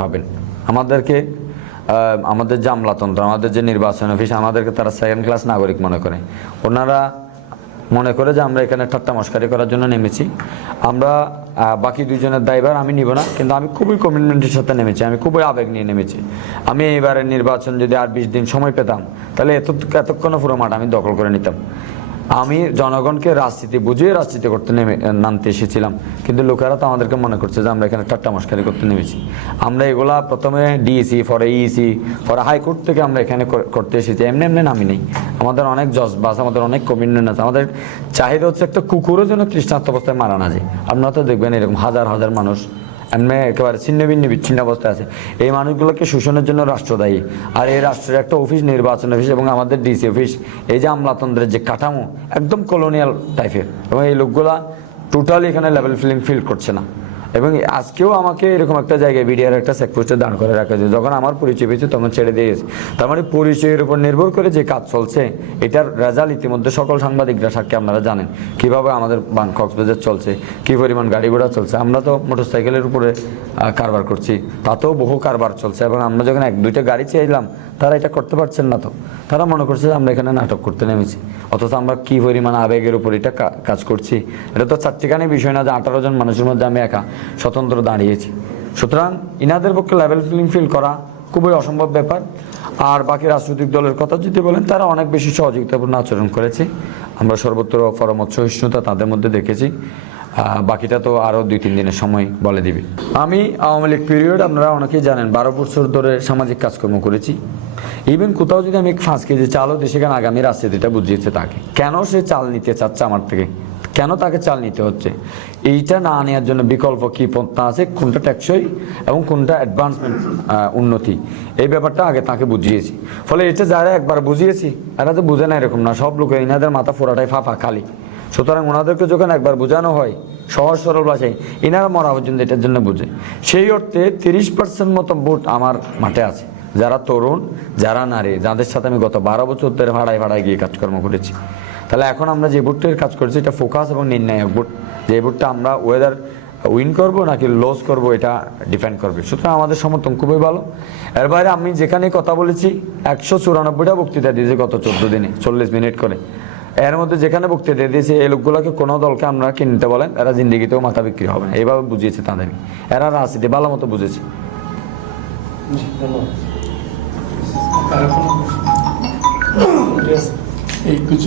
ভাবেন আমাদেরকে আমাদের যে আমলাতন্ত্র, আমাদের যে নির্বাচন অফিস, আমাদেরকে তারা সেকেন্ড ক্লাস নাগরিক মনে করে। ওনারা মনে করে যে আমরা এখানে ঠাট্টা মস্কারি করার জন্য নেমেছি। আমরা বাকি দুজনের দায়ভার আমি নিব না, কিন্তু আমি খুবই কমিটমেন্টের সাথে নেমেছি, আমি খুবই আবেগ নিয়ে নেমেছি। আমি এবারের নির্বাচন যদি আর 20 দিন সময় পেতাম, তাহলে এতক্ষণ পুরো মাঠ আমি দখল করে নিতাম। আমি জনগণকে রাজনীতি বুঝিয়ে রাজনীতি করতে নামতে এসেছিলাম, কিন্তু লোকেরা তো আমাদেরকে মনে করছে যে আমরা এখানে ঠাট্টা মস্কারি করতে নেমেছি। আমরা এগুলা প্রথমে ডিএসি, পরে ইসি, পরে হাইকোর্ট থেকে আমরা এখানে করতে এসেছি। এমনি এমনি নামি নেই, আমাদের অনেক জজবাস, আমাদের অনেক কমিটমেন্ট আছে। আমাদের চাহিদা হচ্ছে একটা কুকুরের জন্য তৃষ্ণার্ত অবস্থায় মারা না যায়। আপনারা তো দেখবেন এরকম হাজার হাজার মানুষ এমনি একেবারে ছিন্ন ভিন্ন বিচ্ছিন্ন অবস্থায় আছে। এই মানুষগুলোকে শোষণের জন্য রাষ্ট্র দায়ী। আর এই রাষ্ট্রের একটা অফিস, নির্বাচন অফিস এবং আমাদের ডিসি অফিস, এই যে আমলাতন্ত্রের যে কাঠামো, একদম কলোনিয়াল টাইপের। এবং এই লোকগুলা টোটালি এখানে লেভেল ফিল করছে না। এবং আজকেও আমাকে এরকম একটা জায়গায় বিডিআর একটা চেকপোস্টে দাঁড় করে রাখা যায়। যখন আমার পরিচয় পেয়েছে তখন ছেড়ে দিয়েছে। তার মানে পরিচয়ের উপর নির্ভর করে যে কাজ চলছে, এটার রেজাল্ট ইতিমধ্যে সকল সাংবাদিকরা সাক্ষী। আপনারা জানেন কীভাবে আমাদের কক্সবাজার চলছে, কী পরিমাণ গাড়ি ঘোড়া চলছে। আমরা তো মোটরসাইকেলের উপরে কারবার করছি, তাতেও বহু কারবার চলছে। এবং আমরা যখন 1-2টা গাড়ি চাইলাম, তারা এটা করতে পারছেন না। তো তারা মনে করছে যে আমরা এখানে নাটক করতে নেমেছি, অথচ আমরা কী পরিমাণ আবেগের উপর এটা কাজ করছি। এটা তো চারটিখানি বিষয় না যে 18 জন মানুষের মধ্যে আমি একা স্বতন্ত্র দাঁড়িয়েছি। সুতরাং ইনাদের পক্ষে লেভেল ফিল করা খুবই অসম্ভব ব্যাপার। আর বাকি রাজনৈতিক দলের কথা যদি বলেন, তারা অনেক বেশি সহযোগিতাপূর্ণ আচরণ করেছে। আমরা সর্বত্র পরমত সহিষ্ণুতা তাদের মধ্যে দেখেছি। বাকিটা তো আরও 2-3 দিনের সময় বলে দিবে। আমি আওয়ামী লীগ পিরিয়ড, আপনারা অনেকেই জানেন, 12 বছর ধরে সামাজিক কাজকর্ম করেছি। ইভেন কোথাও যদি আমি 5 কেজি চালও দিই, সেখানে আগামী রাজনীতিটা বুঝিয়েছে তাকে কেন সে চাল নিতে চাচ্ছে আমার থেকে, কেন তাকে চাল নিতে হচ্ছে। এইটা না নেওয়ার জন্য বিকল্প কী পন্থা আছে, কোনটা টেকসই এবং কোনটা অ্যাডভান্সমেন্ট, উন্নতি, এই ব্যাপারটা আগে তাকে বুঝিয়েছি। ফলে এটা যারা একবার বুঝিয়েছি, এরা তো বুঝে না এরকম না। সব লোকে এনাদের মাথা ফোড়াটাই ফাঁপা খালি। সুতরাং ওনাদেরকে যখন একবার বোঝানো হয় সহজ সরল ভাষায়, এনারা মরা পর্যন্ত এটার জন্য বুঝে। সেই অর্থে 30% মতো ভোট আমার মাঠে আছে, যারা তরুণ, যারা নারী, যাদের সাথে আমি গত 12 বছর ধরে ভাড়ায় গিয়ে কাজকর্ম করেছি। তাহলে এখন আমরা যে ভোটের কাজ করছি, এটা ফোকাস এবং নির্ণায়ক ভোট। যে ভোটটা আমরা ওয়েদার উইন করব নাকি লস করব, এটা ডিপেন্ড করবে। সুতরাং আমাদের সমর্থন খুবই ভালো। এর বাইরে আমি যেখানে কথা বলেছি, 194টা বক্তৃতা দিয়েছি গত 14 দিনে, 40 মিনিট করে। এর মধ্যে যেখানে বক্তৃতা দিয়েছি, এই লোকগুলোকে কোনো দলকে আমরা কিনতে বলেন, এরা জিন্দিগিতেও মাথা বিক্রি হবে না। এইভাবে বুঝিয়েছে তাদের, এরা রাজনীতি ভালো মতো বুঝেছে। এই কিছু